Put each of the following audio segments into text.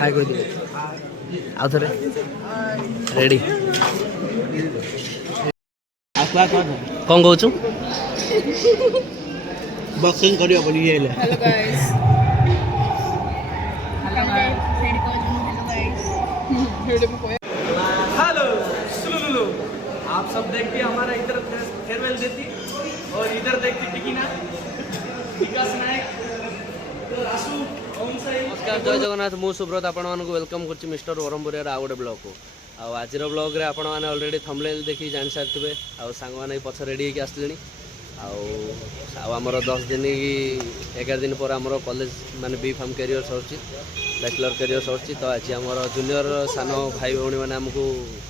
हाय कर दिए आउ थे रेडी कौन कौच बक्सिंग करियो बोली ये ले हेलो गाइस हेलो सुलुलुलु आप सब देखिए हमारा इधर फेयरवेल देती और इधर देखती टिकिना टिका स्नैक आसु नमस्कार जय जगन्नाथ मु सुब्रत आपण मानक वेलकम करछि मिस्टर ब्रह्मपुरिया आउ गोटे ब्लॉग को आज ब्लॉग रे आपण माने ऑलरेडी थंबनेल देखि जानि सारथिबे आ सांग माने पछ रेडी होके आसलेनी आमर 10 दिन कि 11 दिन पर आमर कॉलेज माने बी फार्म कैरियर सौची बैचलर कैरियर सौची तो आज आमर जूनियर सान भाई भौणी माने हमको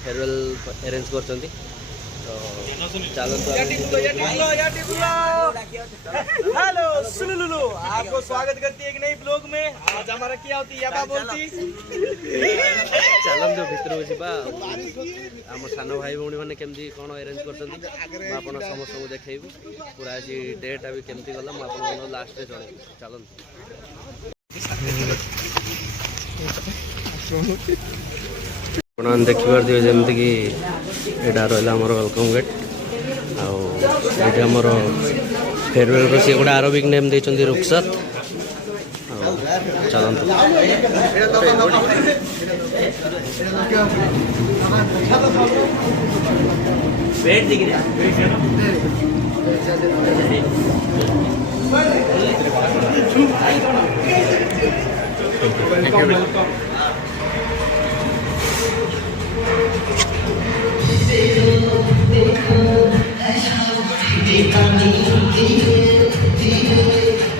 फेयरवेल अरेंज करछंती तो चलंतु हेलो सुलुलुलु आपको स्वागत करती है कि नहीं ब्लॉग में आज हमारा क्या होती है बोलती चलंतु भितर जिबा आम सान भाई भौणी माने केमती कोन अरेंज करछंती आपण समस्त को देखैबु पूरा आज डेट अभी केमती गला म आपण लास्ट रे जणे चलंतु ଆପଣ ଦେଖିପାରୁଥିବେ ଯେମିତିକି ଏଇଟା ରହିଲା ଆମର ୱେଲକମ୍ ଗେଟ୍ ଆଉ ଏଇଠି ଆମର ଫେରୱେଲ୍ର ସିଏ ଗୋଟେ ଆରବିକ୍ ନେମ୍ ଦେଇଛନ୍ତି ରୁଖସତ୍ ଆଉ ଚାଲନ୍ତୁ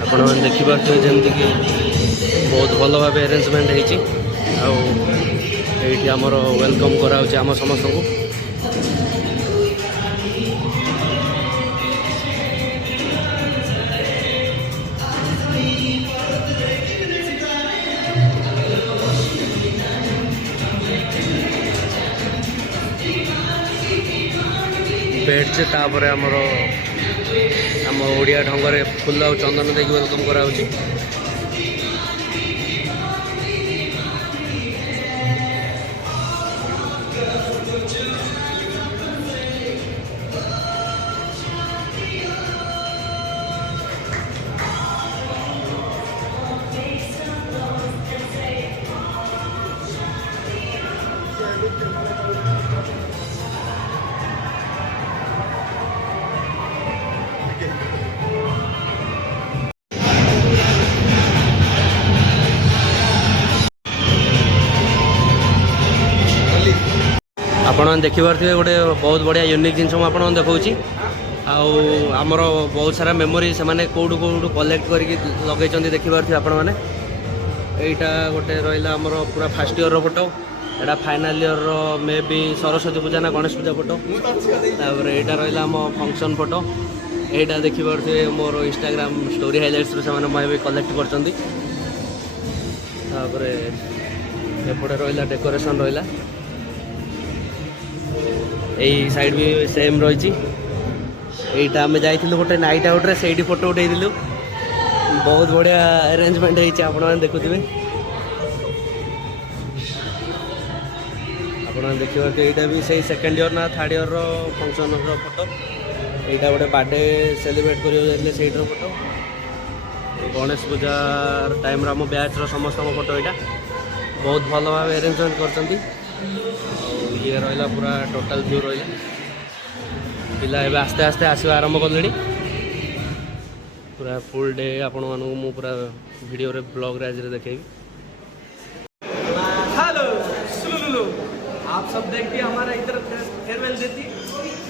आपण मैंने देखिपे जमीक बहुत भल भाव अरेंजमेंट होती आमर वेलकम कराऊँ आम समस्त को बेड तापर आमर आम ओडिया ढंग से फुल और चंदन देकी वेलकम कराऊँ आपण देखिपे गोटे बहुत बढ़िया यूनिक जिन आप देखा आमर बहुत सारा मेमोरी से कौटू कौटू कलेक्ट करके लगे देखिपे आपण मैंने यहाँ गोटे रहा आमर पूरा फास्ट इयर फोटो यहाँ फाइनाल इयर मे बी सरस्वती पूजा ना गणेश पूजा फोटो तापर यहाँ रहा आम फंक्शन फोटो यहाँ देखिपे मोर इंस्टाग्राम स्टोरी हाइलाइट्स से कलेक्ट कर रहा डेकोरेशन रहा यही साइड भी सेम रही आम जाइलु गोटे नाइट आउट से फोटो उठे बहुत बढ़िया अरेंजमेंट होती आप देखुवे आप देखिए यहाँ भी सही सेकेंड इयर ना थर्ड इयर फंक्शन फोटो यहाँ गोटे बर्थडे सेलिब्रेट कर फोटो गणेश पूजा टाइम आम बैच समस्त फोटो यहाँ बहुत भल भाव अरेंजमेंट कर ये रहा पूरा टोटल व्यू रहा पिला एवं आस्ते आस्ते आसवा आरंभ कले पूरा फुल डे आपण मानू पूरा वीडियो रे ब्लॉग रे आज देखेबी। हेलो सुलुलुलु आप सब देखिए हमारा इधर फेयरवेल देती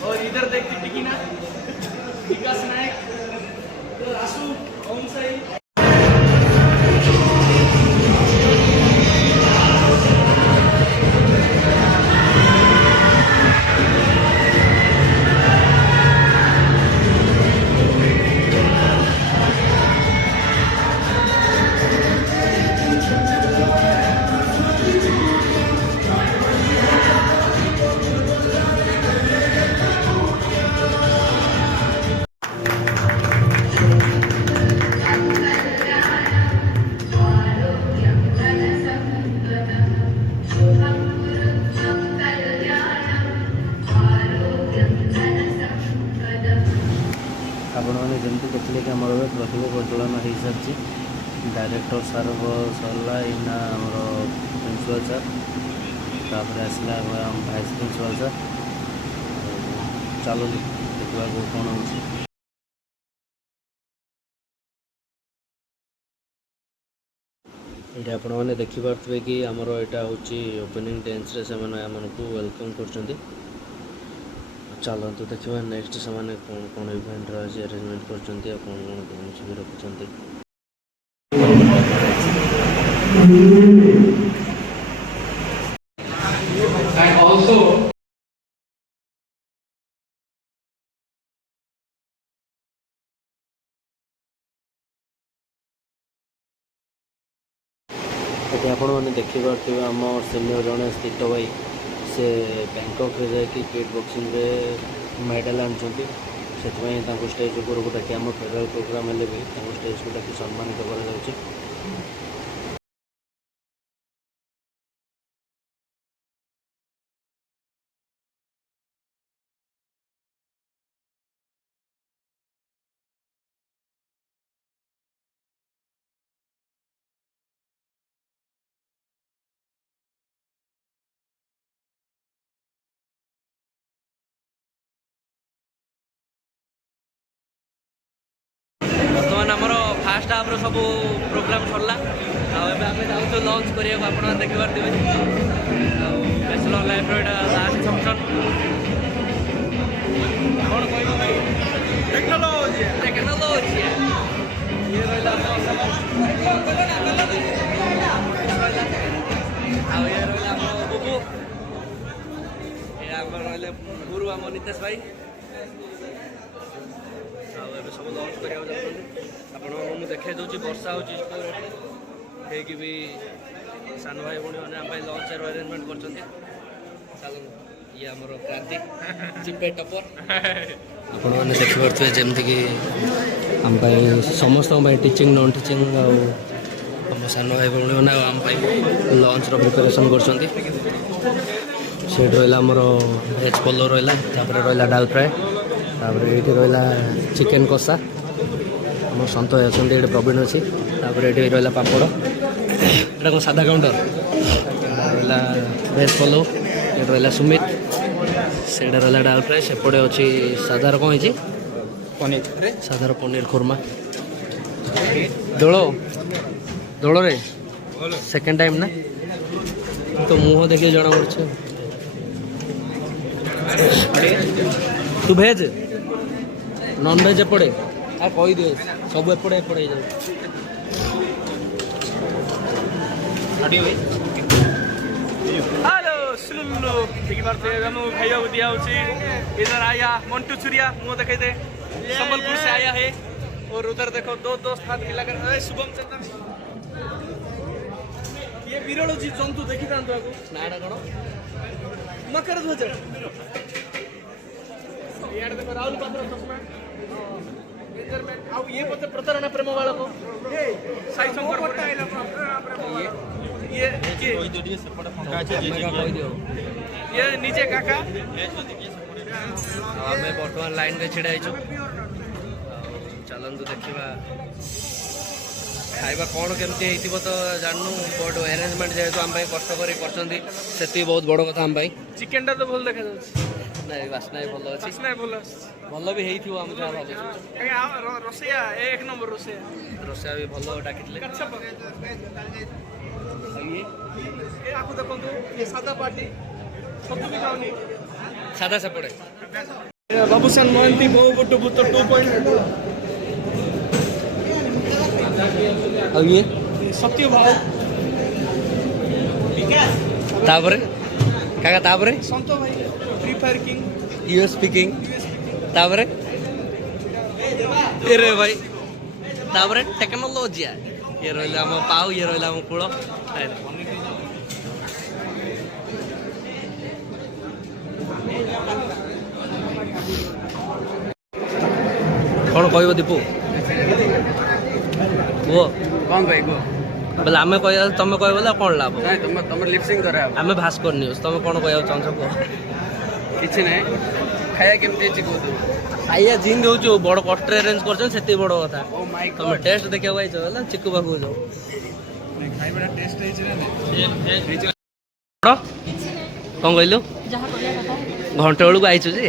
और इधर देखती टिकिना टिका स्नैक आसु कौन सा आमर प्रतीक प्रज्वलन हो सारी डायरेक्टर सार सरला इना आमर प्रिंसिपल सर तापर आसला भाइस प्रिंसिपल सर चलो देखा कौन हो ये आपण मैंने देखिपे कि आमर यहाँ हूँ ओपनिंग डांस रे से आमको वेलकम कर चलते देखा नेक्स्ट से कौन कौन इवेंट रही अरेंजमेंट कर कौन कौन गेम्स भी रखुंट ये आपण मैंने देखिपे आम सीनियर जड़े स्थित भाई से बैंकॉक रे जाकि किड बॉक्सिंग रे मेडल आनी से स्टेज उपरକୁ डाकी आम फेयरवेल प्रोग्राम हेले भी स्टेज को डाकी सम्मानित कर बर्तमान आमर फास्ट हाफ सब प्रोग्राम सरला आम जाऊँ लंच करने आप देखिपे बैचलर लाइफ लास्ट फंक्शन कौन कह भाई टेक्नोलॉजी टेक्नोलॉजी ये रहा बुबू ये रहा गुरु आम नितेश भाई सब लंच करा आपको देखा दूसरी वर्षा हो भी सान भाई भाई मैंने आम लंच अरेंजमेंट कर ये आमर क्रांति चिपे टपर आपण मैंने देखिपे जमती कि आम समस्त टीचिंग नॉन टीचिंग आम सान भाई भाई मैंने आम लंच प्रिपेरेसन कर रहा आमर वेज पलो रहा रहा डाल फ्राए तापर ये रहा चिकेन कषा आम सत अच्छा ये प्रवीण अच्छी ये रहा पापड़ यहाँ कौन साधा काउंटर रहा वेज पलो ये रहा सुमित से रहा डाल फ्राए सेपटे अच्छी साधार कौन है पनीर साधार पनीर खुरमा दोल दोल रे सेकेंड टाइम ना तो मुँह देखिए जना पड़े तू भेज नॉन भेज एपटे आ कही दिए सब एपटे एपटे हेलो सुनो देखिए भाई को दिया इधर आया मंटू चुरिया मुँह देखे थे संबलपुर से आया है और उधर देखो दो दोस्त हाथ मिलाकर शुभम चंदन ये विरल जी जंतु देखी था नाटा कौन मकर ध्वज देखो राहुल पात्र चश्मा ये बोलते प्रतारणा प्रेम बालक साई शंकर ये निजे काका आम बर्तमान लाइन में छिड़ा चलतु देखा खाଇବା कौन केमती हो तो जानू बट अरेंजमेंट जेहेतु आम कष्ट कर बहुत बड़ कथा आम चिकेन टा तो भल देखा नहीं बास्ना भी भल अच्छी भल भी आम जहाँ भाव रोसैया एक नंबर रोसैया रोसैया भी भल डाक देखो ये सादा पार्टी सब भी खाऊनी सादा सेपटे बाबूसान महंती बहु बुट्टू बुत्तो 2.0 ये सत्य भाव तापरे काका तापरे संतो भाई free fire king US speaking तापरे अरे भाई तापरे टेक्नोलॉजी ये रहा आम पाऊ ये रहा आम कूल कौन कह दीपू वो कौन भाई को बोले आम कह तुम कह बोले कौन लाभ नहीं तुम लिपसिंग करे आम भास्कर न्यूज तुम कौन कह चाहछ कह किसी नहीं ଖାଇବା କେମିତି ହେଇଛି କୁହନ୍ତୁ। ଖାଇବା ଜିନ୍ ହଉଛୁ ବଡ଼ କଷ୍ଟରେ ଆରେଞ୍ଜ କରୁଛନ୍ତି ସେତିକି ବଡ଼ କଥା। ଓ ମାଇ ତମେ ଟେଷ୍ଟ ଦେଖିବାକୁ ଆଇଛ ହେଲା ଚିକୁ ପାଖକୁ ଯାଉ। ଖାଇବାଟା ଟେଷ୍ଟ ହେଇଛି ନା ହେଇଛି। କ'ଣ କହିଲୁ? ଘଣ୍ଟେ ବେଳକୁ ଆଇଛୁ ଯେ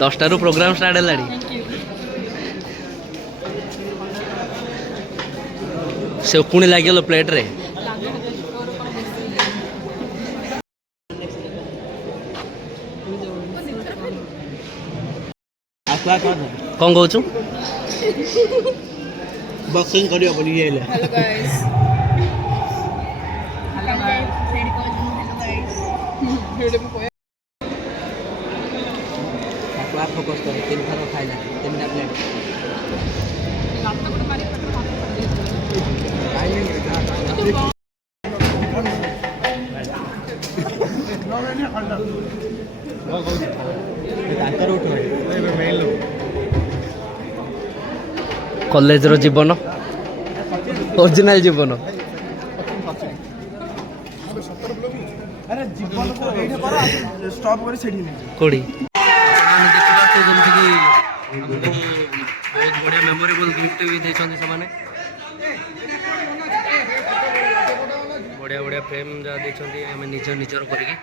10ଟାରୁ ପ୍ରୋଗ୍ରାମ ଷ୍ଟାର୍ଟ ହେଲାଣି। ସେ ପୁଣି ଲାଗିଗଲ ପ୍ଲେଟ୍ରେ। କ'ଣ କହୁଛୁ? ବକ୍ସିଂ କରିବ ବୋଲି ଇଏ ହେଲେ। Hello guys. Hello guys. Focus କରେ 3 ଥର ଖାଇଲା 3ଟା ପ୍ଲେଟ୍। କଲେଜର ଜୀବନ ଅରିଜିନାଲ ଜୀବନ। କୋଉଠି ଦେଖିପାରୁଛ ଯେମିତିକି ଆମକୁ ବହୁତ ବଢ଼ିଆ ମେମୋରେବଲ୍ ଗିଫ୍ଟ ବି ଦେଇଛନ୍ତି ସେମାନେ। ବଢ଼ିଆ ବଢ଼ିଆ ଫ୍ରେମ୍ ଯାହା ଦେଇଛନ୍ତି ଆମେ ନିଜର କରିକି।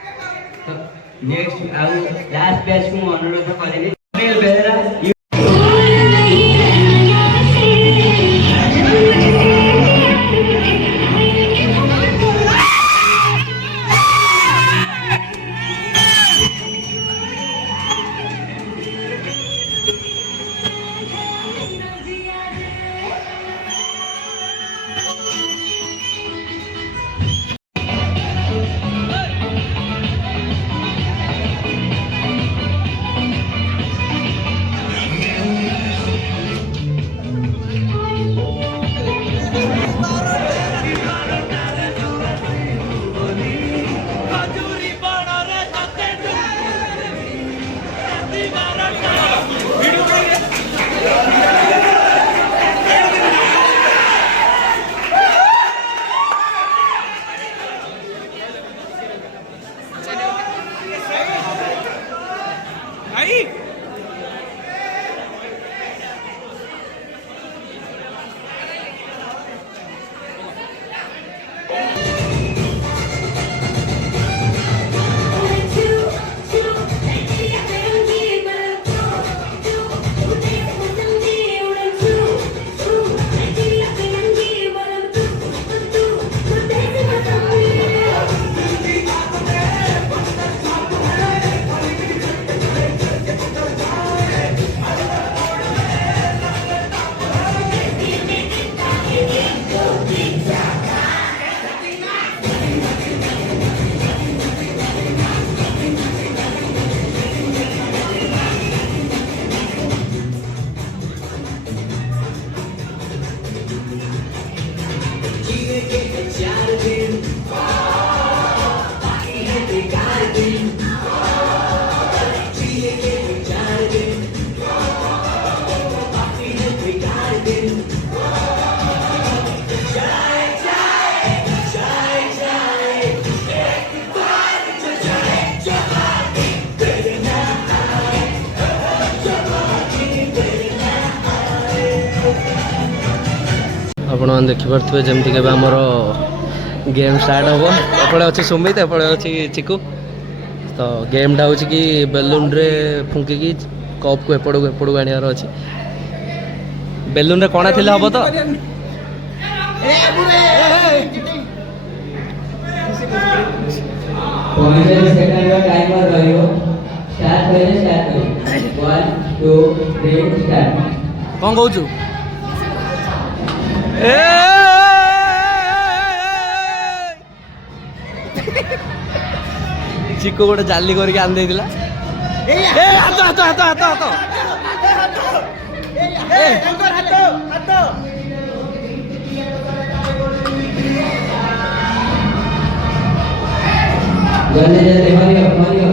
नेक्स्ट ଆଉ ଲାଷ୍ଟ ବ୍ୟାଚ୍ କୁ ଅନୁରୋଧ କରିବି ଆପଣମାନେ ଦେଖିପାରୁଥିବେ ଯେମିତି କେବେ ଆମର गेम स्टार्ट हम एपड़े अच्छे सुमित एपड़े अच्छी चिकू तो गेमटा हूँ कि बेलून रे फुंकिकी कप को एपड़ू आने अच्छी बेलून रे कणा थिले हम तो टाइमर रहियो स्टार्ट करे 1 2 3 स्टार्ट कौन कहू चिको गोटे जाली करके आन देला हाथ हाथ हाथ हाथ हाथ जल्दी जल्दी मारियो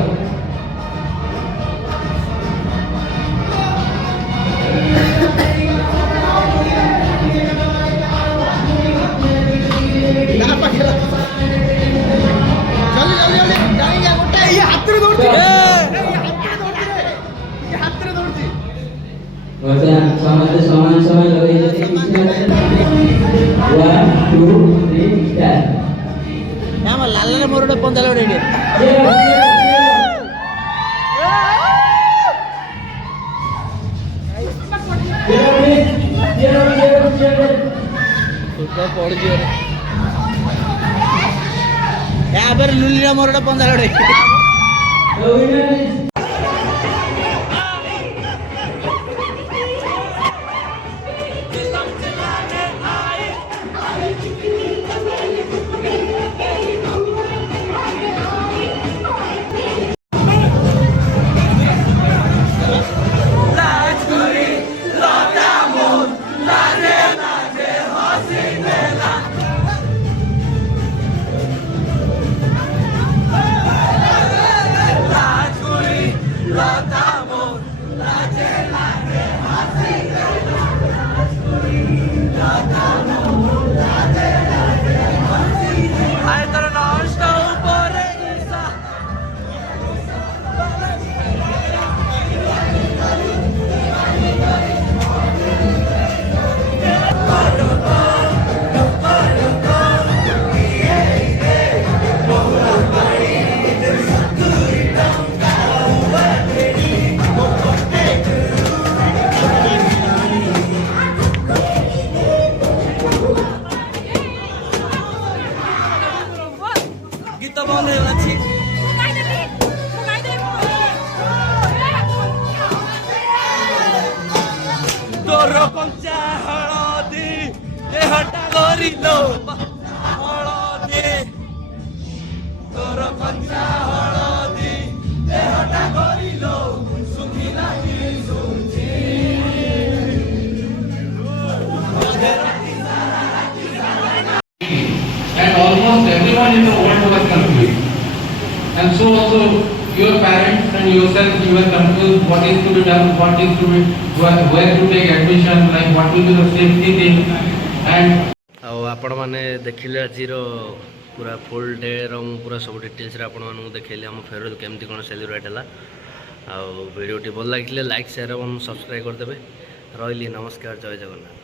ଆମ ଲାଲରେ ମୋର ଗୋଟେ ପଞ୍ଜା ଲଢ଼େଇଟେ ପଡ଼ିଯିବ ୟାପରେ ଲୁଲିର ମୋର ଗୋଟେ ପଞ୍ଜା ଲଢ଼େଇ ଗୀତ ବନ୍ଦ ହେଇଗଲାଛି ତୋର କଞ୍ଚା ହଳଦୀ ଦେହଟା ଗରିଲ ହଳଦୀ ତୋର କଞ୍ଚା ହଳଦୀ ଦେହଟା ଗରିଲ ଶୁଖିଲା and almost everyone in the world was confused. And so also your parents and yourself, you were confused what is to be done, what is to be, where to take admission, like what will be the safety thing. And ଆଉ ଆପଣମାନେ ଦେଖିଲେ ଆଜିର ପୁରା ଫୁଲ୍ ଡେର ମୁଁ ପୁରା ସବୁ ଡିଟେଲ୍ସରେ ଆପଣମାନଙ୍କୁ ଦେଖେଇଲି ଆମ ଫେରୱେଲ୍ କେମିତି କ'ଣ ସେଲିବ୍ରେଟ୍ ହେଲା। ଆଉ ଭିଡ଼ିଓଟି ଭଲ ଲାଗିଥିଲେ ଲାଇକ୍ ସେୟାର ଏବଂ ସବସ୍କ୍ରାଇବ୍ କରିଦେବେ। ରହିଲି, ନମସ୍କାର, ଜୟ ଜଗନ୍ନାଥ।